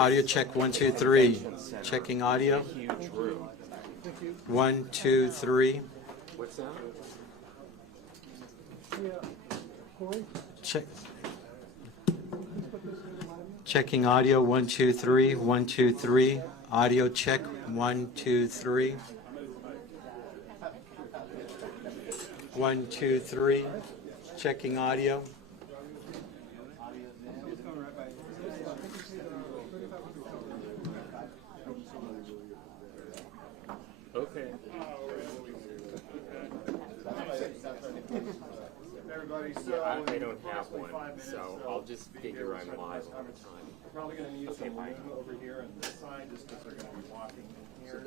Audio check 1 2 3. Checking audio. 1 2 3. What's that? Check. Checking audio 1 2 3. 1 2 3. Audio check 1 2 3. 1 2 3. Checking audio. Okay. Everybody, I don't have one, so I'll just figure I'm live all the time. we're probably going to need some room over here on this side, just because they're going to be walking in here.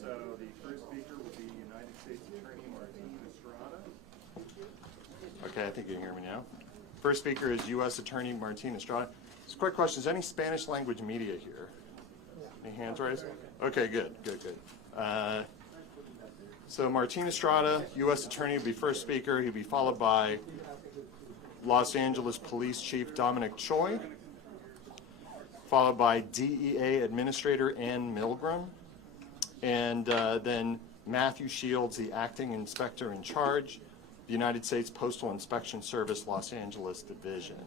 So the first speaker will be United States Attorney Martin Estrada. Okay, I think you can hear me now. First speaker is U.S. Attorney Martin Estrada. Just a quick question: is any Spanish language media here? Any hands raised? Okay, good. So Martin Estrada, U.S. Attorney, will be first speaker. He'll be followed by Los Angeles Police Chief Dominic Choi, followed by DEA Administrator Ann Milgram, and then Matthew Shields, the Acting Inspector in Charge, the United States Postal Inspection Service, Los Angeles Division.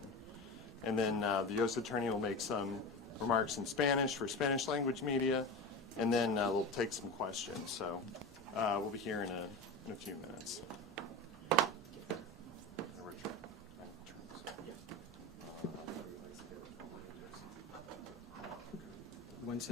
And then the U.S. Attorney will make some remarks in Spanish for Spanish language media, and then we'll take some questions. So we'll be here in a few minutes. When's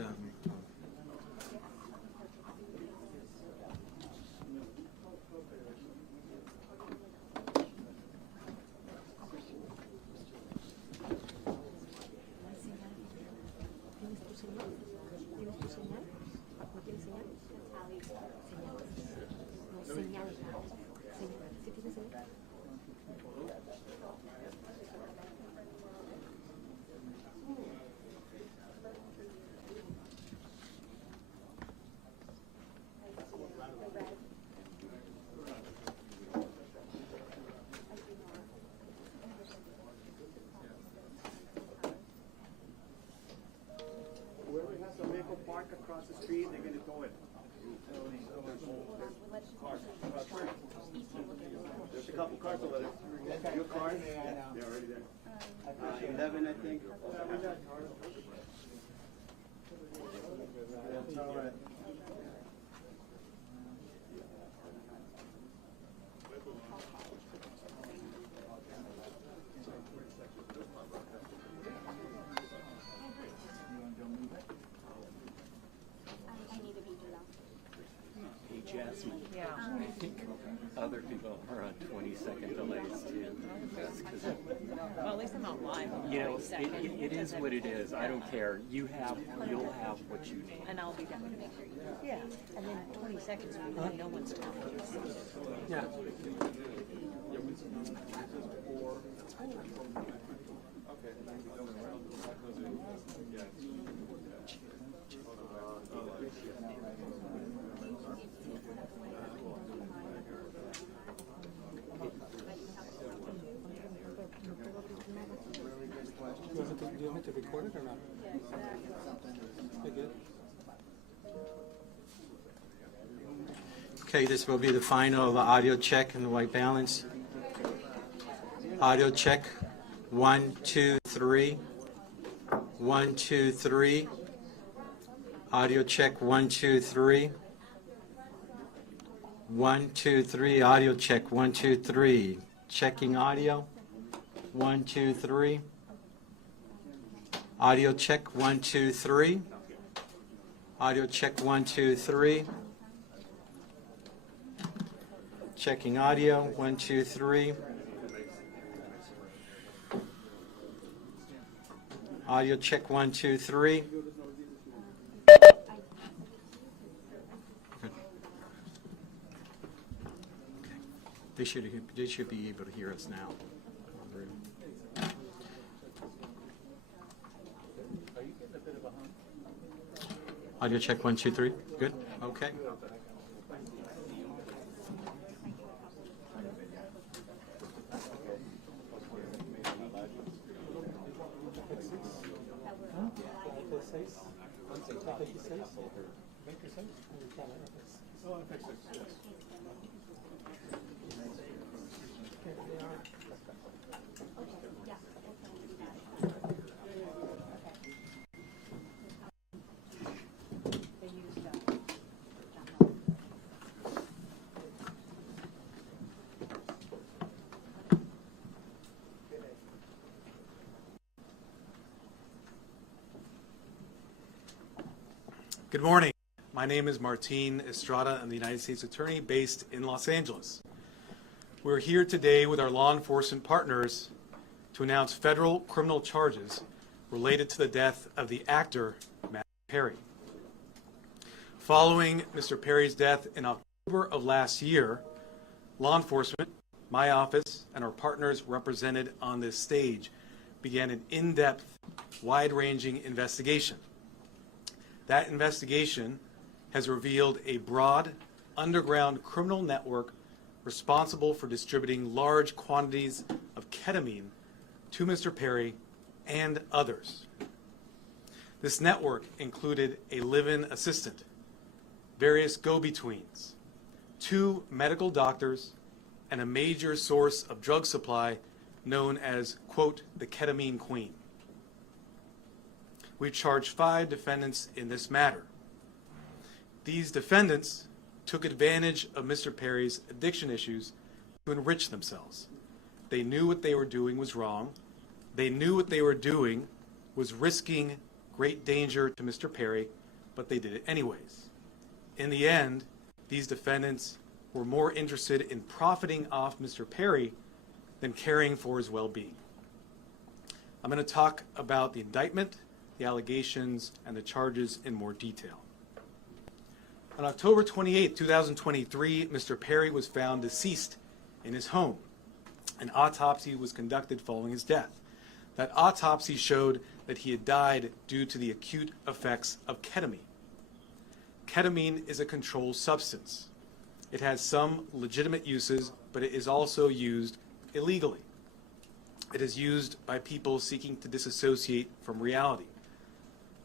Whoever has a vehicle parked across the street, they're gonna tow it. There's a couple cars over there. Your cars? They're already there. 11, I think. That's all right. Yeah. I think other people are on 20-second delays too. Well, at least I'm not live on You know, 20 seconds. it is what it is. I don't care. You'll have what you need. And I'll be done to make sure you do. Yeah, and then 20 seconds when no one's talking. yeah. Do you want me to record it or not? Okay, this will be the final audio check in the white balance. Audio check 1 2 3. 1 2 3. Audio check 1 2 3. 1 2 3. Audio check 1 2 3. Checking audio 1 2 3. Audio check 1 2 3. Audio check 1 2 3. Checking audio 1 2 3. Audio check 1 2 3. They should be able to hear us now. Audio check 1 2 3. Good. Okay. Good morning. My name is Martin Estrada. I'm the United States Attorney based in Los Angeles. We're here today with our law enforcement partners to announce federal criminal charges related to the death of the actor, Matthew Perry. Following Mr. Perry's death in October of last year, law enforcement, my office, and our partners represented on this stage began an in-depth, wide-ranging investigation. That investigation has revealed a broad, underground criminal network responsible for distributing large quantities of ketamine to Mr. Perry and others. This network included a live-in assistant, various go-betweens, 2 medical doctors, and a major source of drug supply known as, quote, the ketamine queen. We charged 5 defendants in this matter. These defendants took advantage of Mr. Perry's addiction issues to enrich themselves. They knew what they were doing was wrong. They knew what they were doing was risking great danger to Mr. Perry, but they did it anyways. In the end, these defendants were more interested in profiting off Mr. Perry than caring for his well-being. I'm going to talk about the indictment, the allegations, and the charges in more detail. On October 28, 2023, Mr. Perry was found deceased in his home. An autopsy was conducted following his death. That autopsy showed that he had died due to the acute effects of ketamine. Ketamine is a controlled substance. It has some legitimate uses, but it is also used illegally. It is used by people seeking to disassociate from reality.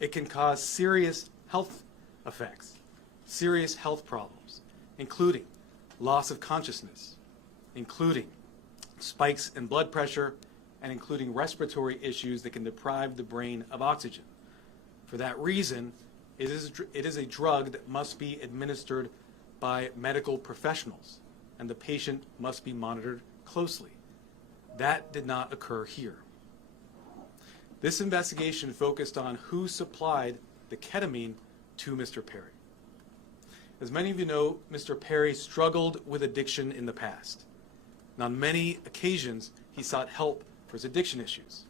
It can cause serious health effects, serious health problems, including loss of consciousness, including spikes in blood pressure, and including respiratory issues that can deprive the brain of oxygen. For that reason, it is a drug that must be administered by medical professionals, and the patient must be monitored closely. That did not occur here. This investigation focused on who supplied the ketamine to Mr. Perry. As many of you know, Mr. Perry struggled with addiction in the past. And on many occasions, he sought help for his addiction issues.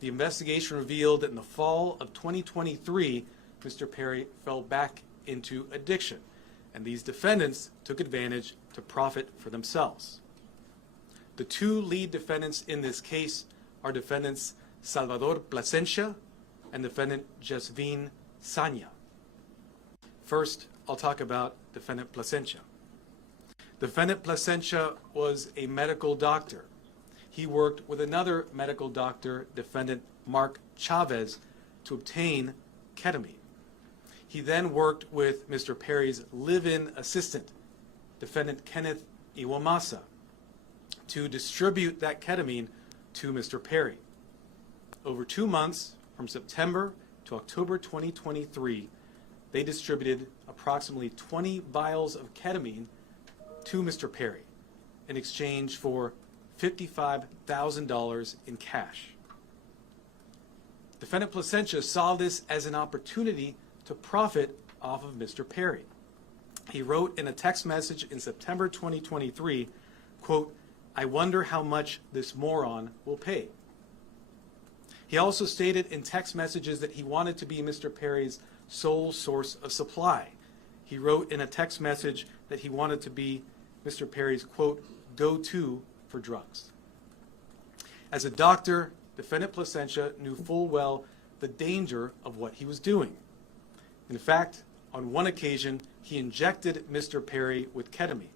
The investigation revealed that in the fall of 2023, Mr. Perry fell back into addiction, and these defendants took advantage to profit for themselves. The 2 lead defendants in this case are defendants Salvador Plasencia and defendant Jasvin Sanya. First, I'll talk about defendant Plasencia. Defendant Plasencia was a medical doctor. He worked with another medical doctor, defendant Mark Chavez, to obtain ketamine. He then worked with Mr. Perry's live-in assistant, defendant Kenneth Iwamasa, to distribute that ketamine to Mr. Perry. Over 2 months, from September to October 2023, they distributed approximately 20 vials of ketamine to Mr. Perry in exchange for $55,000 in cash. Defendant Plasencia saw this as an opportunity to profit off of Mr. Perry. He wrote in a text message in September 2023, quote, "I wonder how much this moron will pay." He also stated in text messages that he wanted to be Mr. Perry's sole source of supply. He wrote in a text message that he wanted to be Mr. Perry's, quote, "go-to for drugs." As a doctor, defendant Plasencia knew full well the danger of what he was doing. In fact, on one occasion, he injected Mr. Perry with ketamine,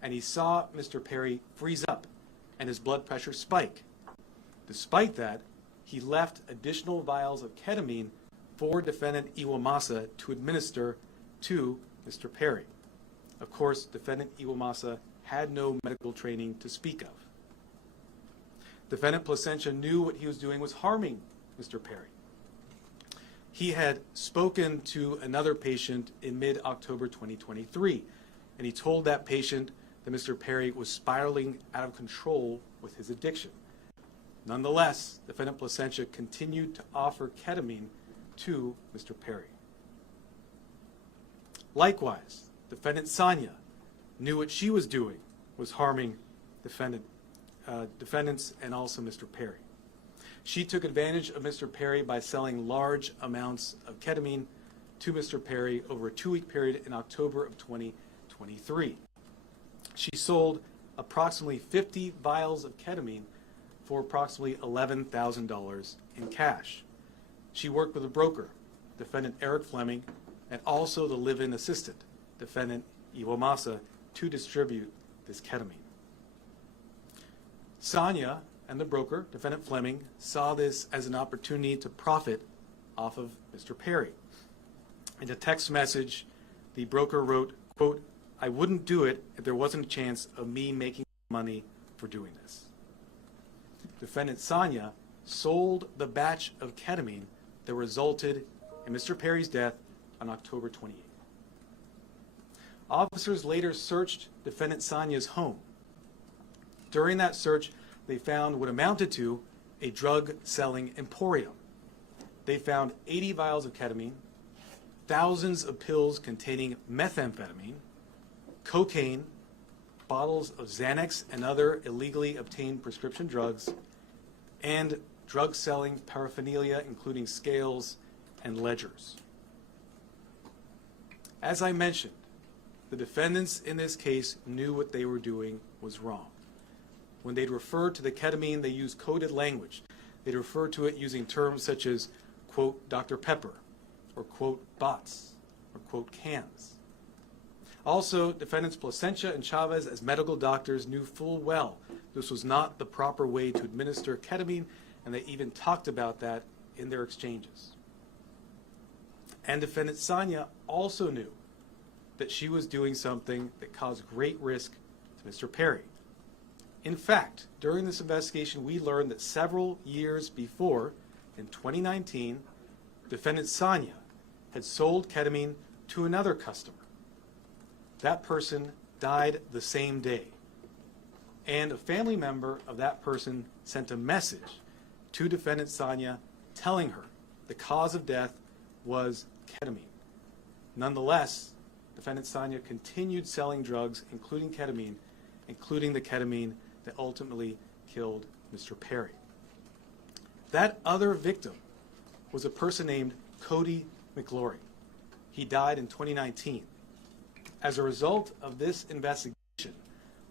and he saw Mr. Perry freeze up and his blood pressure spike. Despite that, he left additional vials of ketamine for defendant Iwamasa to administer to Mr. Perry. Of course, defendant Iwamasa had no medical training to speak of. Defendant Placentia knew what he was doing was harming Mr. Perry. He had spoken to another patient in mid-October 2023, and he told that patient that Mr. Perry was spiraling out of control with his addiction. Nonetheless, defendant Placentia continued to offer ketamine to Mr. Perry. Likewise, defendant Sonia knew what she was doing was harming defendants and also Mr. Perry. She took advantage of Mr. Perry by selling large amounts of ketamine to Mr. Perry over a 2-week period in October of 2023. She sold approximately 50 vials of ketamine for approximately $11,000 in cash. She worked with a broker, defendant Eric Fleming, and also the live-in assistant, defendant Iwamasa, to distribute this ketamine. Sonia and the broker, defendant Fleming, saw this as an opportunity to profit off of Mr. Perry. In a text message, the broker wrote, quote, "I wouldn't do it if there wasn't a chance of me making money for doing this." Defendant Sonia sold the batch of ketamine that resulted in Mr. Perry's death on October 28th. Officers later searched defendant Sonia's home. During that search, they found what amounted to a drug-selling emporium. They found 80 vials of ketamine, thousands of pills containing methamphetamine, cocaine, bottles of Xanax and other illegally obtained prescription drugs, and drug-selling paraphernalia, including scales and ledgers. As I mentioned, the defendants in this case knew what they were doing was wrong. When they'd refer to the ketamine, they used coded language. They'd refer to it using terms such as, quote, Dr. Pepper, or quote, bots, or quote, cans. Also, defendants Placentia and Chavez, as medical doctors, knew full well this was not the proper way to administer ketamine, and they even talked about that in their exchanges. And defendant Sonia also knew that she was doing something that caused great risk to Mr. Perry. In fact, during this investigation, we learned that several years before, in 2019, defendant Sonia had sold ketamine to another customer. That person died the same day, and a family member of that person sent a message to defendant Sonia telling her the cause of death was ketamine. Nonetheless, defendant Sonia continued selling drugs, including the ketamine that ultimately killed Mr. Perry. That other victim was a person named Cody McLaury. He died in 2019. As a result of this investigation,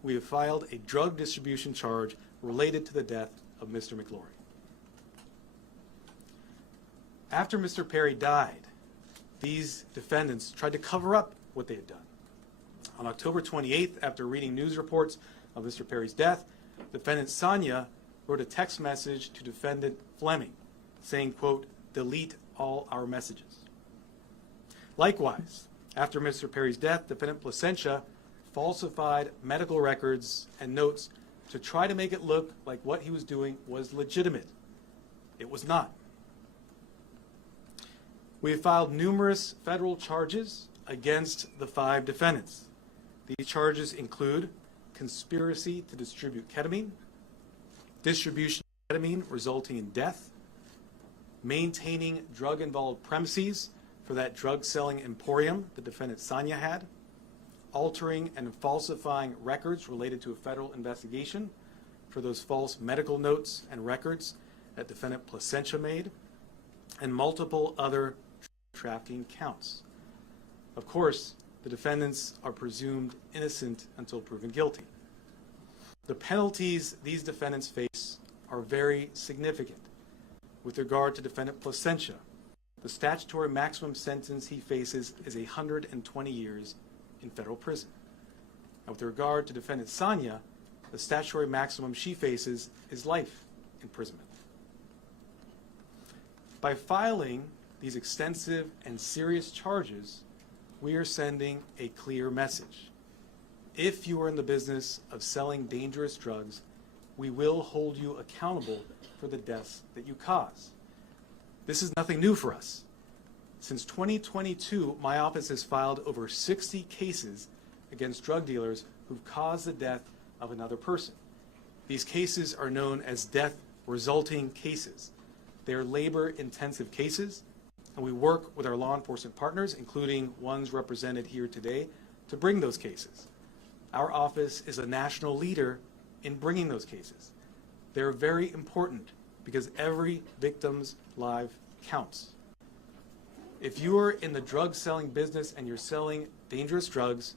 we have filed a drug distribution charge related to the death of Mr. McLaury. After Mr. Perry died, these defendants tried to cover up what they had done. On October 28th, after reading news reports of Mr. Perry's death, defendant Sonia wrote a text message to defendant Fleming saying, quote, delete all our messages. Likewise, after Mr. Perry's death, defendant Placentia falsified medical records and notes to try to make it look like what he was doing was legitimate. It was not. We have filed numerous federal charges against the 5 defendants. These charges include conspiracy to distribute ketamine, distribution of ketamine resulting in death, maintaining drug-involved premises for that drug-selling emporium the defendant Sonia had, altering and falsifying records related to a federal investigation for those false medical notes and records that defendant Placentia made, and multiple other trafficking counts. Of course, the defendants are presumed innocent until proven guilty. The penalties these defendants face are very significant. With regard to defendant Placentia, the statutory maximum sentence he faces is 120 years in federal prison. And with regard to defendant Sonia, the statutory maximum she faces is life imprisonment. By filing these extensive and serious charges, we are sending a clear message. If you are in the business of selling dangerous drugs, we will hold you accountable for the deaths that you cause. This is nothing new for us. Since 2022, my office has filed over 60 cases against drug dealers who've caused the death of another person. These cases are known as death resulting cases. They are labor-intensive cases, and we work with our law enforcement partners, including ones represented here today, to bring those cases. Our office is a national leader in bringing those cases. They're very important because every victim's life counts. If you are in the drug selling business and you're selling dangerous drugs,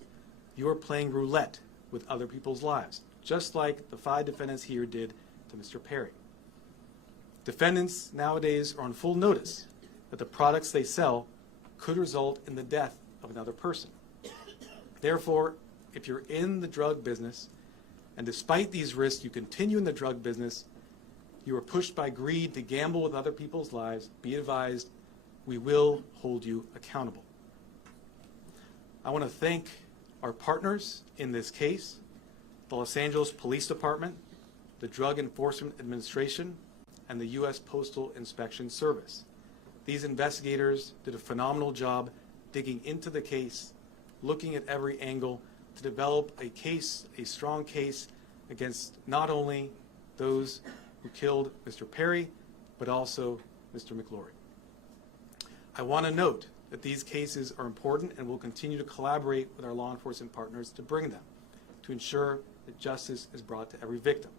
you are playing roulette with other people's lives, just like the 5 defendants here did to Mr. Perry. Defendants nowadays are on full notice that the products they sell could result in the death of another person. Therefore, if you're in the drug business, and despite these risks you continue in the drug business, you are pushed by greed to gamble with other people's lives, be advised, we will hold you accountable. I want to thank our partners in this case, the Los Angeles Police Department, the Drug Enforcement Administration, and the U.S. Postal Inspection Service. These investigators did a phenomenal job digging into the case, looking at every angle to develop a case, a strong case, against not only those who killed Mr. Perry, but also Mr. McLaury. I want to note that these cases are important and will continue to collaborate with our law enforcement partners to bring them, to ensure that justice is brought to every victim.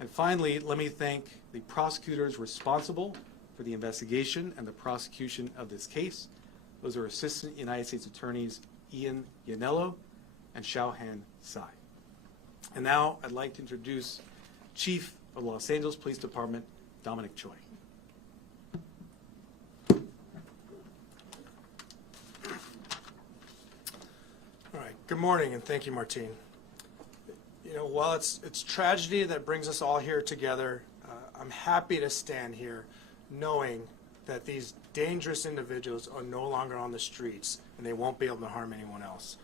And finally, let me thank the prosecutors responsible for the investigation and the prosecution of this case. Those are Assistant United States Attorneys Ian Yanello and Xiaohan Tsai. And now I'd like to introduce Chief of Los Angeles Police Department, Dominic Choi. All right. Good morning, and thank you, Martine. You know, while it's tragedy that brings us all here together, I'm happy to stand here knowing that these dangerous individuals are no longer on the streets and they won't be able to harm anyone else.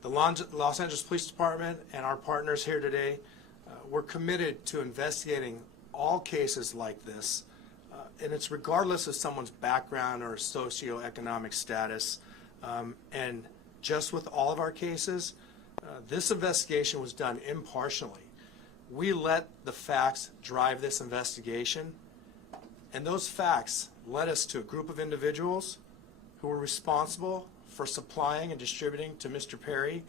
The Los Angeles Police Department and our partners here today, we're committed to investigating all cases like this, and it's regardless of someone's background or socioeconomic status. And just with all of our cases, this investigation was done impartially. We let the facts drive this investigation, and those facts led us to a group of individuals who were responsible for supplying and distributing to Mr. Perry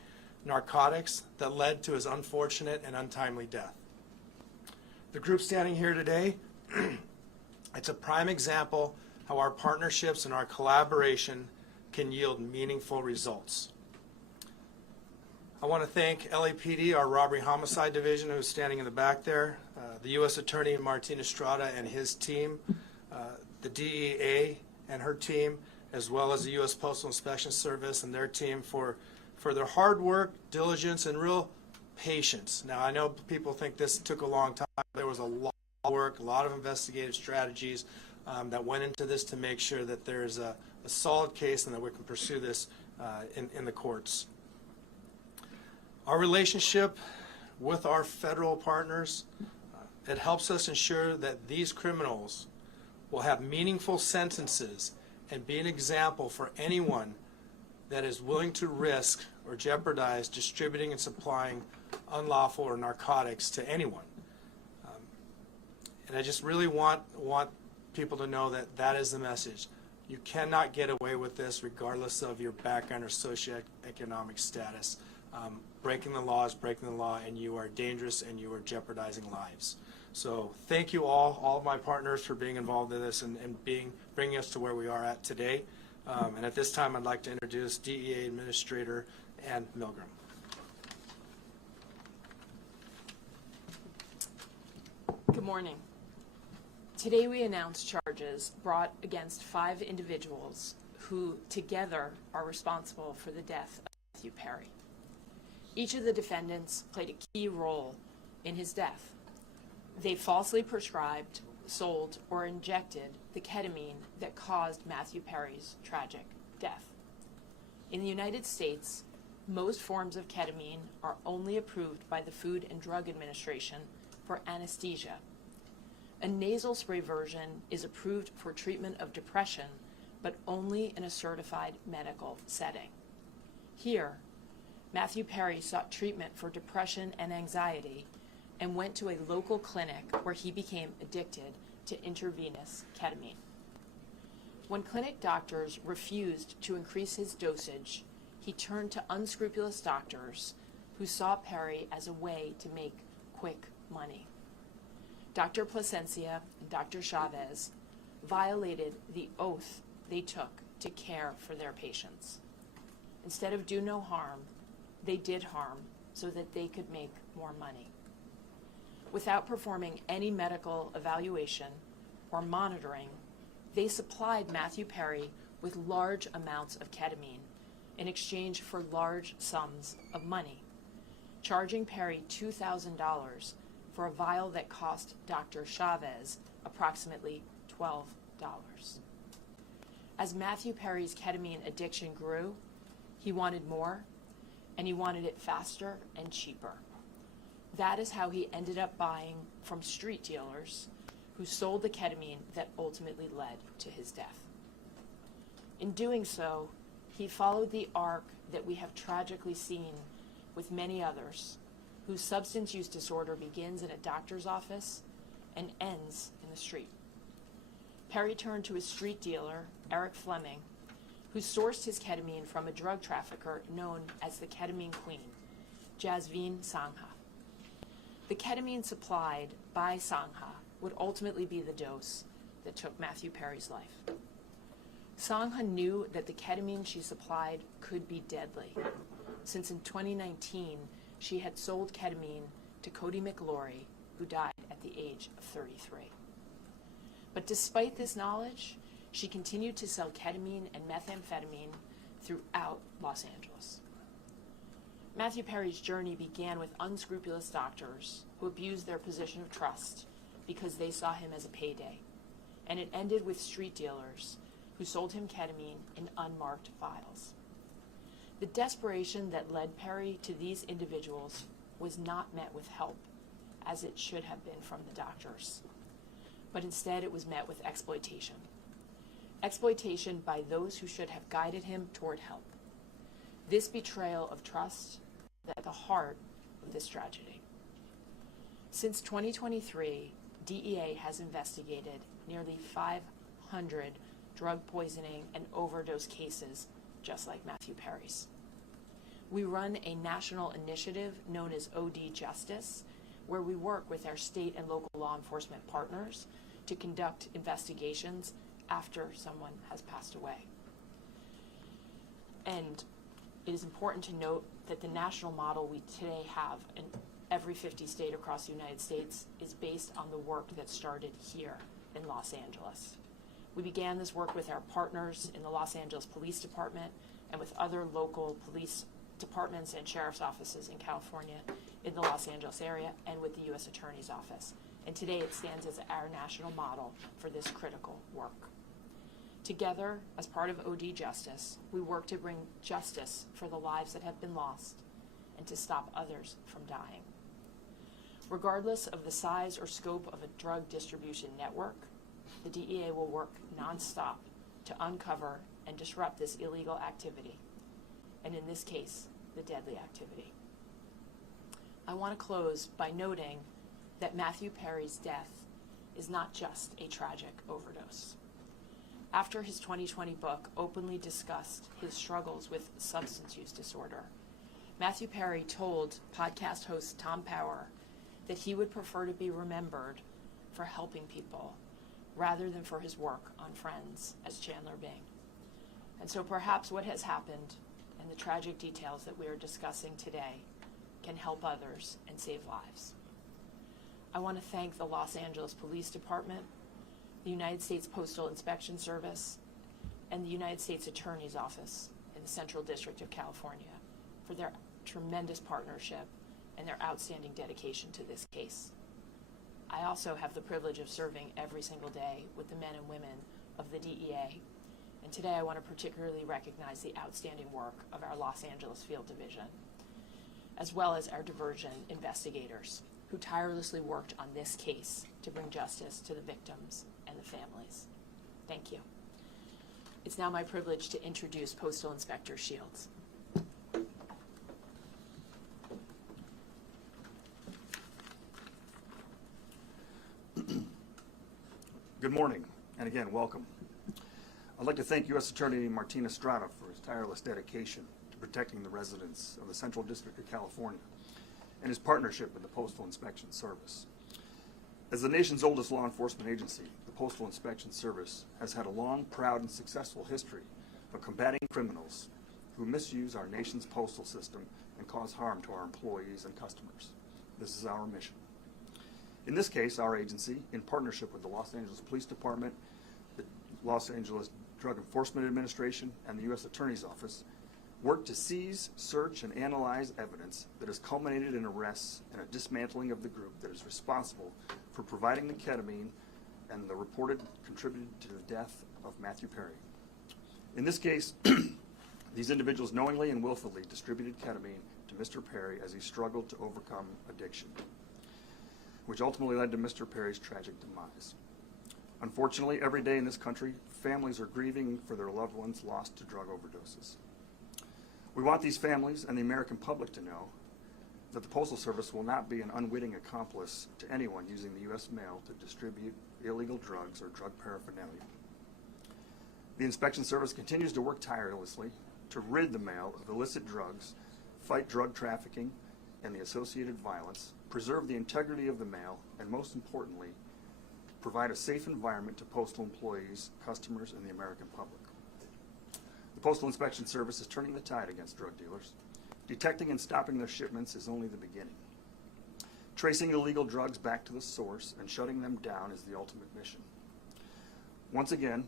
narcotics that led to his unfortunate and untimely death. The group standing here today, it's a prime example how our partnerships and our collaboration can yield meaningful results. I want to thank LAPD, our Robbery Homicide Division, who's standing in the back there, the U.S. Attorney Martin Estrada and his team, the DEA and her team, as well as the U.S. Postal Inspection Service and their team for their hard work, diligence, and real patience. Now, I know people think this took a long time. There was a lot of work, a lot of investigative strategies that went into this to make sure that there's a solid case and that we can pursue this in the courts. Our relationship with our federal partners, it helps us ensure that these criminals will have meaningful sentences and be an example for anyone that is willing to risk or jeopardize distributing and supplying unlawful or narcotics to anyone. And I just really want people to know that that is the message. You cannot get away with this regardless of your background or socioeconomic status. Breaking the law is breaking the law, and you are dangerous and you are jeopardizing lives. So thank you all of my partners for being involved in this and bringing us to where we are at today. And at this time, I'd like to introduce DEA Administrator Ann Milgram. Good morning. Today we announce charges brought against 5 individuals who together are responsible for the death of Matthew Perry. Each of the defendants played a key role in his death. They falsely prescribed sold, or injected the ketamine that caused Matthew Perry's tragic death. In the United States, most forms of ketamine are only approved by the Food and Drug Administration for anesthesia. A nasal spray version is approved for treatment of depression, but only in a certified medical setting. Here, Matthew Perry sought treatment for depression and anxiety and went to a local clinic where he became addicted to intravenous ketamine. When clinic doctors refused to increase his dosage, he turned to unscrupulous doctors who saw Perry as a way to make quick money. Dr. Plasencia and Dr. Chavez violated the oath they took to care for their patients. Instead of do no harm, they did harm so that they could make more money. Without performing any medical evaluation or monitoring, they supplied Matthew Perry with large amounts of ketamine in exchange for large sums of money, charging Perry $2,000 for a vial that cost Dr. Chavez approximately $12. As Matthew Perry's ketamine addiction grew, he wanted more, and he wanted it faster and cheaper. That is how he ended up buying from street dealers who sold the ketamine that ultimately led to his death. In doing so, he followed the arc that we have tragically seen with many others, whose substance use disorder begins in a doctor's office and ends in the street. Perry turned to his street dealer, Eric Fleming, who sourced his ketamine from a drug trafficker known as the Ketamine Queen, Jasveen Sangha. The ketamine supplied by Sangha would ultimately be the dose that took Matthew Perry's life. Sangha knew that the ketamine she supplied could be deadly, since in 2019 she had sold ketamine to Cody McLaury, who died at the age of 33. But despite this knowledge, she continued to sell ketamine and methamphetamine throughout Los Angeles. Matthew Perry's journey began with unscrupulous doctors who abused their position of trust because they saw him as a payday, and it ended with street dealers who sold him ketamine in unmarked vials. The desperation that led Perry to these individuals was not met with help, as it should have been from the doctors, but instead it was met with exploitation. Exploitation by those who should have guided him toward help. This betrayal of trust is at the heart of this tragedy. Since 2023, DEA has investigated nearly 500 drug poisoning and overdose cases just like Matthew Perry's. We run a national initiative known as OD Justice, where we work with our state and local law enforcement partners to conduct investigations after someone has passed away. And it is important to note that the national model we today have in every 50 state across the United States is based on the work that started here in Los Angeles. We began this work with our partners in the Los Angeles Police Department and with other local police departments and sheriff's offices in California, in the Los Angeles area, and with the U.S. Attorney's Office. And today it stands as our national model for this critical work. Together, as part of OD Justice, we work to bring justice for the lives that have been lost and to stop others from dying. Regardless of the size or scope of a drug distribution network, the DEA will work nonstop to uncover and disrupt this illegal activity, and in this case, the deadly activity. I want to close by noting that Matthew Perry's death is not just a tragic overdose. After his 2020 book openly discussed his struggles with substance use disorder, Matthew Perry told podcast host Tom Power that he would prefer to be remembered for helping people rather than for his work on Friends as Chandler Bing. And so perhaps what has happened and the tragic details that we are discussing today can help others and save lives. I want to thank the Los Angeles Police Department, the United States Postal Inspection Service, and the United States Attorney's Office in the Central District of California for their tremendous partnership and their outstanding dedication to this case. I also have the privilege of serving every single day with the men and women of the DEA. And today I want to particularly recognize the outstanding work of our Los Angeles Field Division, as well as our diversion investigators, who tirelessly worked on this case to bring justice to the victims and the families. Thank you. It's now my privilege to introduce Postal Inspector Shields. Good morning, and again, welcome. I'd like to thank U.S. Attorney Martin Estrada for his tireless dedication to protecting the residents of the Central District of California and his partnership with the Postal Inspection Service. As the nation's oldest law enforcement agency, the Postal Inspection Service has had a long, proud, and successful history of combating criminals who misuse our nation's postal system and cause harm to our employees and customers. This is our mission. In this case, our agency, in partnership with the Los Angeles Police Department, the Los Angeles Drug Enforcement Administration, and the U.S. Attorney's Office, worked to seize, search, and analyze evidence that has culminated in arrests and a dismantling of the group that is responsible for providing the ketamine and the reported contributed to the death of Matthew Perry. In this case, these individuals knowingly and willfully distributed ketamine to Mr. Perry as he struggled to overcome addiction, which ultimately led to Mr. Perry's tragic demise. Unfortunately, every day in this country, families are grieving for their loved ones lost to drug overdoses. We want these families and the American public to know that the Postal Service will not be an unwitting accomplice to anyone using the U.S. mail to distribute illegal drugs or drug paraphernalia. The Inspection Service continues to work tirelessly to rid the mail of illicit drugs, fight drug trafficking and the associated violence, preserve the integrity of the mail, and most importantly, provide a safe environment to postal employees, customers, and the American public. The Postal Inspection Service is turning the tide against drug dealers. Detecting and stopping their shipments is only the beginning. Tracing illegal drugs back to the source and shutting them down is the ultimate mission. Once again,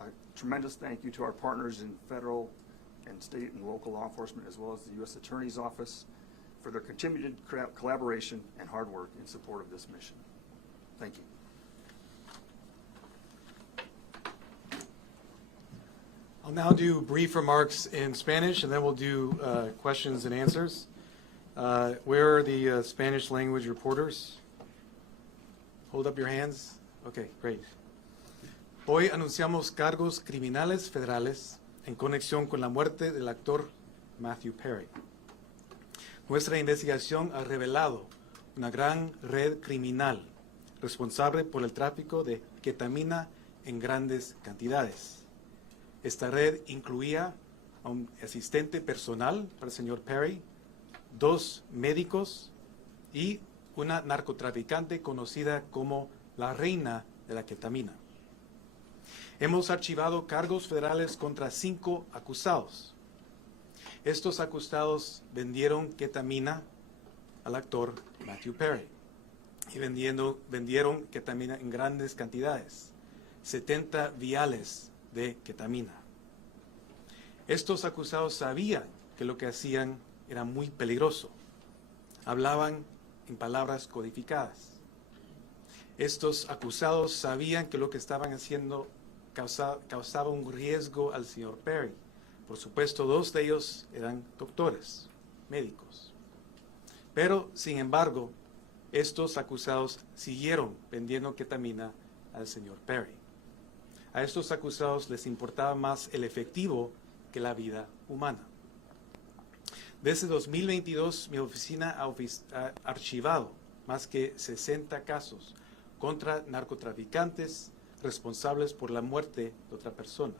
a tremendous thank you to our partners in federal and state and local law enforcement, as well as the U.S. Attorney's Office, for their continued collaboration and hard work in support of this mission. Thank you. I'll now do brief remarks in Spanish, and then we'll do questions and answers. Where are the Spanish language reporters? Hold up your hands. Okay, great. Hoy anunciamos cargos criminales federales en conexión con la muerte del actor Matthew Perry. Nuestra investigación ha revelado una gran red criminal responsable por el tráfico de ketamina en grandes cantidades. Esta red incluía a un asistente personal para el señor Perry, 2 médicos y una narcotraficante conocida como la reina de la ketamina. Hemos archivado cargos federales contra 5 acusados. Estos acusados vendieron ketamina al actor Matthew Perry y vendieron ketamina en grandes cantidades, 70 viales de ketamina. Estos acusados sabían que lo que hacían era muy peligroso. Hablaban en palabras codificadas. Estos acusados sabían que lo que estaban haciendo causaba un riesgo al señor Perry. Por supuesto, 2 de ellos eran doctores, médicos. Pero, sin embargo, estos acusados siguieron vendiendo ketamina al señor Perry. A estos acusados les importaba más el efectivo que la vida humana. Desde 2022, mi oficina ha archivado más que 60 casos contra narcotraficantes responsables por la muerte de otra persona.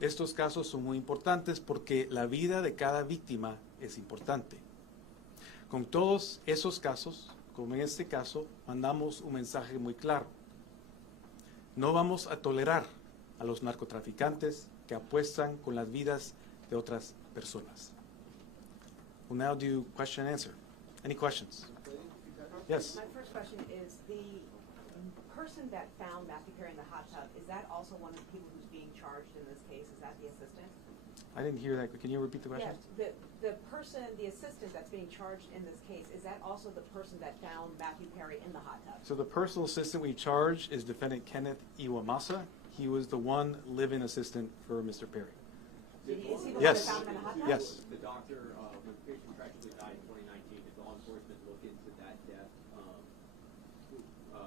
Estos casos son muy importantes porque la vida de cada víctima es importante. Con todos esos casos, como en este caso, mandamos un mensaje muy claro. No vamos a tolerar a los narcotraficantes que apuestan con las vidas de otras personas. We'll now do question and answer. Any questions? Yes. My first question is, the person that found Matthew Perry in the hot tub, is that also one of the people who's being charged in this case? Is that the assistant? I didn't hear that. Can you repeat the question? Yes, the person, the assistant that's being charged in this case, is that also the person that found Matthew Perry in the hot tub? So the personal assistant we charged is Defendant Kenneth Iwamasa. He was the one live-in assistant for Mr. Perry. Is he the Yes. one that found him in the hot tub? Yes. The doctor, when the patient tragically died in 2019, did law enforcement look into that death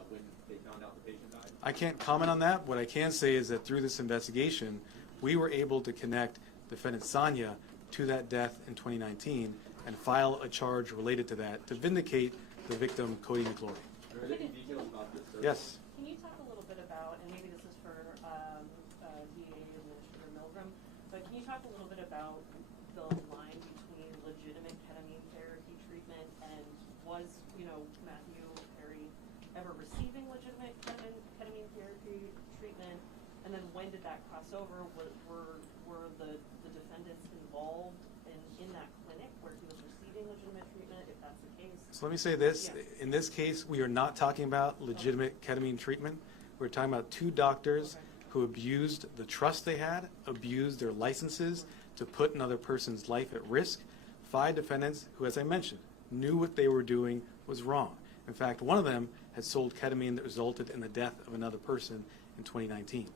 when they found out the patient died? I can't comment on that. What I can say is that through this investigation, we were able to connect Defendant Sanya to that death in 2019 and file a charge related to that to vindicate the victim, Cody McClory. Are there any details about this? Yes. Can you talk a little bit about, and maybe this is for DEA Administrator Milgram, but can you talk a little bit about the line between legitimate ketamine therapy treatment and was, Matthew Perry ever receiving legitimate ketamine therapy treatment? And then when did that cross over? Were the defendants involved in that clinic where he was receiving legitimate treatment, if that's the case? So let me say this. Yes. In this case, we are not talking about legitimate ketamine treatment. We're talking about two doctors who abused the trust they had, abused their licenses to put another person's life at risk. 5 defendants who, as I mentioned, knew what they were doing was wrong. In fact, one of them had sold ketamine that resulted in the death of another person in 2019.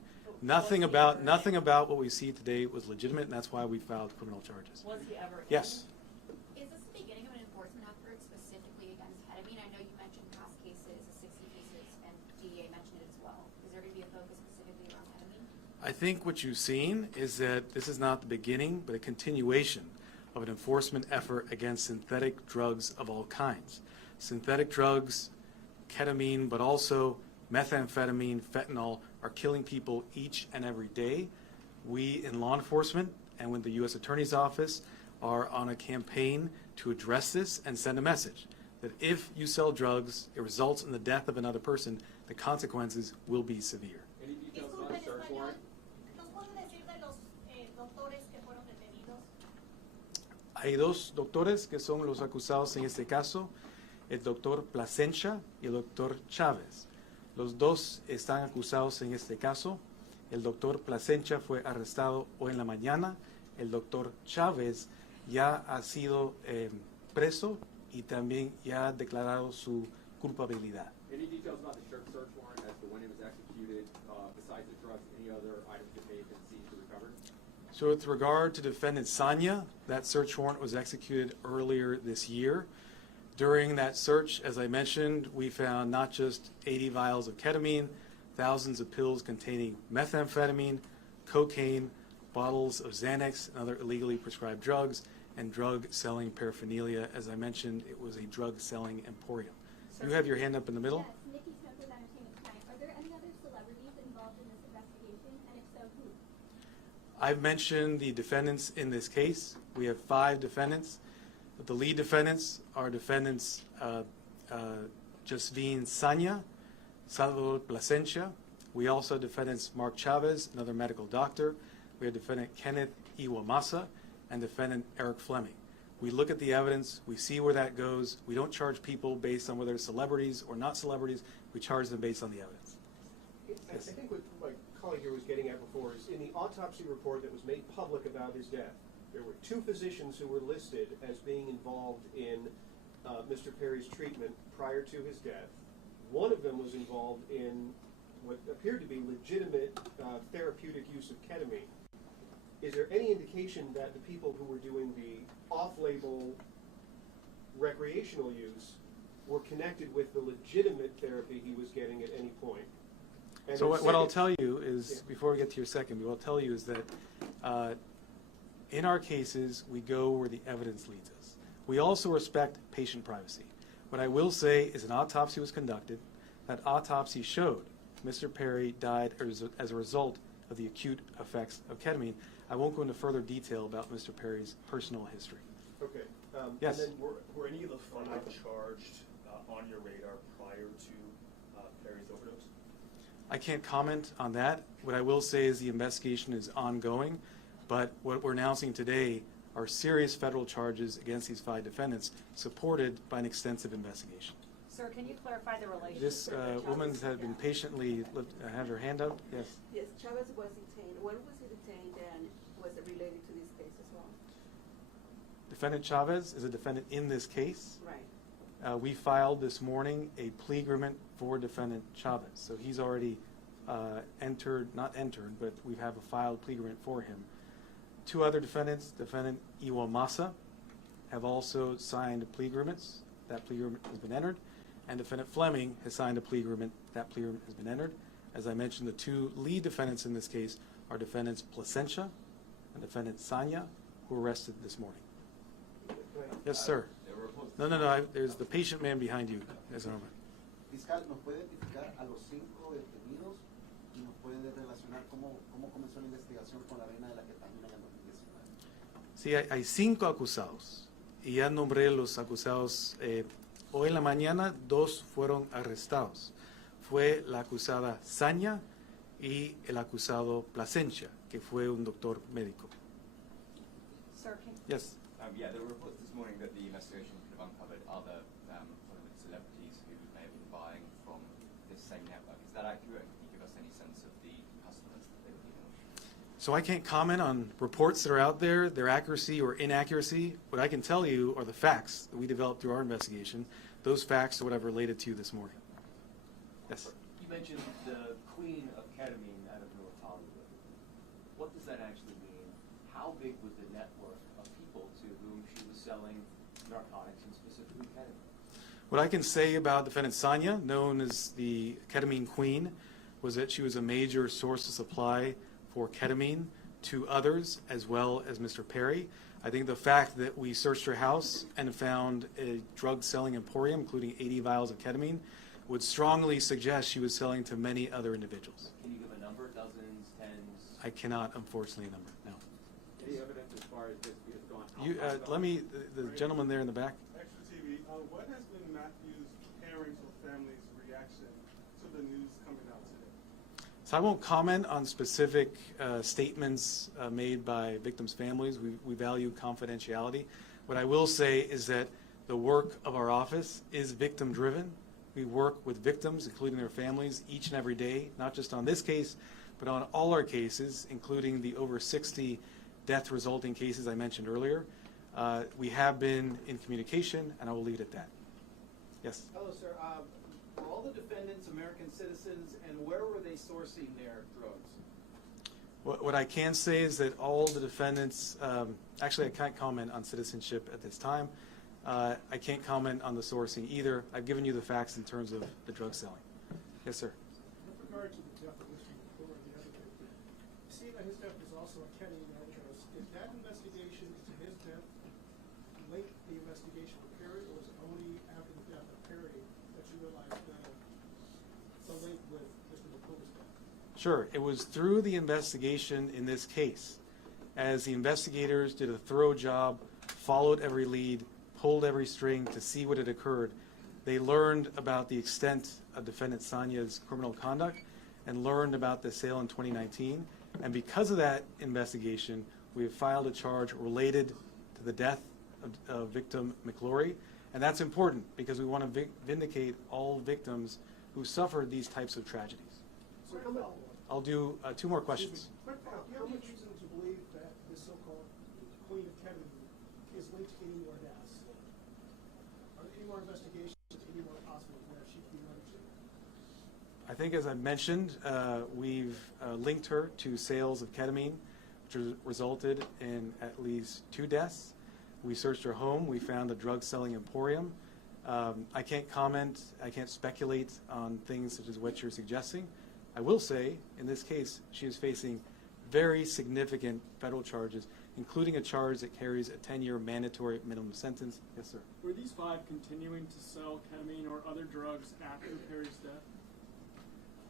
Nothing about what we see today was legitimate, and that's why we filed criminal charges. Was he ever? Yes. Is this the beginning of an enforcement effort specifically against ketamine? I know you mentioned past cases, the 60 cases, and DEA mentioned it as well. Is there going to be a focus specifically around ketamine? I think what you've seen is that this is not the beginning, but a continuation of an enforcement effort against synthetic drugs of all kinds. Synthetic drugs, ketamine, but also methamphetamine, fentanyl, are killing people each and every day. We in law enforcement and with the U.S. Attorney's Office are on a campaign to address this and send a message that if you sell drugs, it results in the death of another person, the consequences will be severe. Any details about the search warrant? Hay 2 doctores que son los acusados en este caso, el doctor Plasencia y el doctor Chávez. Los 2 están acusados en este caso. El doctor Plasencia fue arrestado hoy en la mañana. El doctor Chávez ya ha sido preso y también ya ha declarado su culpabilidad. Any details about the search warrant as to when it was executed, besides the drugs, any other items that may have been seized or recovered? So with regard to defendant Sanya, that search warrant was executed earlier this year. During that search, as I mentioned, we found not just 80 vials of ketamine, thousands of pills containing methamphetamine, cocaine, bottles of Xanax and other illegally prescribed drugs, and drug-selling paraphernalia. As I mentioned, it was a drug-selling emporium. You have your hand up in the middle. Yes, Nikki Smith with Entertainment Tonight. Are there any other celebrities involved in this investigation, and if so, who? I've mentioned the defendants in this case. We have 5 defendants. The lead defendants are defendants Jasvine Sanya, Salvador Plasencia. We also have defendants Mark Chavez, another medical doctor. We have defendant Kenneth Iwamasa and defendant Eric Fleming. We look at the evidence, we see where that goes. We don't charge people based on whether they're celebrities or not celebrities. We charge them based on the evidence. I think what my colleague here was getting at before is in the autopsy report that was made public about his death, there were 2 physicians who were listed as being involved in Mr. Perry's treatment prior to his death. One of them was involved in what appeared to be legitimate therapeutic use of ketamine. Is there any indication that the people who were doing the off-label recreational use were connected with the legitimate therapy he was getting at any point? And So then what I'll second- tell you is, before we get to your second, what I'll tell you is that in our cases, we go where the evidence leads us. We also respect patient privacy. What I will say is an autopsy was conducted. That autopsy showed Mr. Perry died as a result of the acute effects of ketamine. I won't go into further detail about Mr. Perry's personal history. Okay. Yes. And then Were any of the 5 charged on your radar prior to Perry's overdose? I can't comment on that. What I will say is the investigation is ongoing, but what we're announcing today are serious federal charges against these 5 defendants, supported by an extensive investigation. Sir, can you clarify the relationship? This with woman Chavez? has been patiently had her hand up. Yes. Yes, Chavez was detained. When was he detained and was it related to this case? Defendant Chavez is a defendant in this case. Right. We filed this morning a plea agreement for Defendant Chavez. So he's already not entered, but we have a filed plea agreement for him. Two other defendants, Defendant Iwamasa, have also signed plea agreements. That plea agreement has been entered. And Defendant Fleming has signed a plea agreement. That plea agreement has been entered. As I mentioned, the two lead defendants in this case are Defendants Placencia and Defendant Sanya, who were arrested this morning. Yes, sir. No. There's the patient man behind you. There's a moment. Fiscal, ¿nos puede identificar a los 5 detenidos y nos puede relacionar cómo comenzó la investigación con la vena de la ketamina en el 2019? Sí, hay 5 acusados y ya nombré los acusados. Hoy en la mañana 2 fueron arrestados. Fue la acusada Sanya y el acusado Placencia, que fue un doctor médico. Sir, Yes. Yeah, there were reports this morning that the investigation could have uncovered other prominent celebrities who may have been buying from this same network. Is that accurate? Can you give us any sense of the customers that they were dealing with? So I can't comment on reports that are out there, their accuracy or inaccuracy. What I can tell you are the facts that we developed through our investigation. Those facts are what I've related to you this morning. Yes. You mentioned the queen of ketamine out of North Hollywood. What does that actually mean? How big was the network of people to whom she was selling narcotics and specifically ketamine? What I can say about Defendant Sanya, known as the ketamine queen, was that she was a major source of supply for ketamine to others as well as Mr. Perry. I think the fact that we searched her house and found a drug-selling emporium, including 80 vials of ketamine, would strongly suggest she was selling to many other individuals. Can you give a number? Dozens, tens? I cannot, unfortunately, number. No. Any evidence as far as this has gone? The gentleman there in the back. Extra TV. What has been Matthew's parents or family's reaction to the news coming out today? So I won't comment on specific statements made by victims' families. We value confidentiality. What I will say is that the work of our office is victim-driven. We work with victims, including their families, each and every day, not just on this case, but on all our cases, including the over 60 death-resulting cases I mentioned earlier. We have been in communication, and I will leave it at that. Yes? Hello, sir. Were all the defendants American citizens, and where were they sourcing their drugs? What I can say is that all the defendants, actually I can't comment on citizenship at this time. I can't comment on the sourcing either. I've given you the facts in terms of the drug selling. Yes, sir. With regard to the death of Mr. McClure, the other victim, you see that his death is also a ketamine overdose. Is that investigation into his death linked the investigation with Perry, or was it only after the death of Perry that you realized the link with Mr. McClure's death? Sure. It was through the investigation in this case, as the investigators did a thorough job, followed every lead, pulled every string to see what had occurred. They learned about the extent of Defendant Sanya's criminal conduct and learned about the sale in 2019. And because of that investigation, we have filed a charge related to the death of victim McClure. And that's important because we want to vindicate all victims who suffered these types of tragedies. I'll do 2 more questions. Do you have any reason to believe that this so-called queen of ketamine is linked to any more deaths? Are there any more investigations into any more hospitals where she could be linked to? I think, as I mentioned, we've linked her to sales of ketamine, which resulted in at least 2 deaths. We searched her home. We found a drug-selling emporium. I can't comment. I can't speculate on things such as what you're suggesting. I will say, in this case, she is facing very significant federal charges, including a charge that carries a 10-year mandatory minimum sentence. Yes, sir. Were these 5 continuing to sell ketamine or other drugs after Perry's death?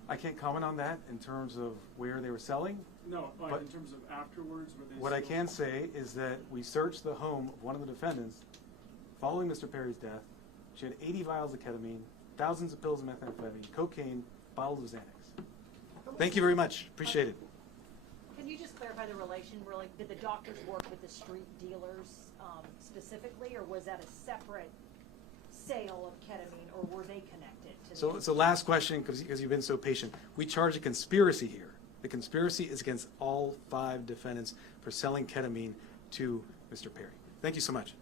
I can't comment on that in terms of where they were selling. No, but in terms of afterwards, were they what I still... can say is that we searched the home of one of the defendants following Mr. Perry's death. She had 80 vials of ketamine, thousands of pills of methamphetamine, cocaine, bottles of Xanax. Thank you very much. Appreciate it. Can you just clarify the relation? Really, did the doctors work with the street dealers specifically, or was that a separate sale of ketamine, or were they connected to So last question, because you've been so patient. We charge a conspiracy here. The conspiracy is against all 5 defendants for selling ketamine to Mr. Perry. Thank you so much.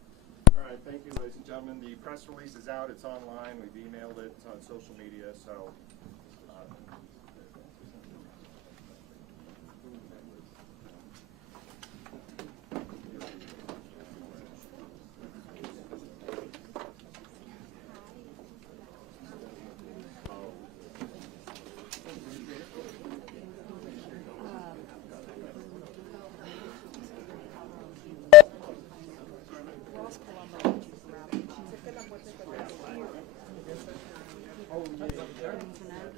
right, thank you, ladies and gentlemen. The press release is out, it's online, we've emailed it, it's on social media, so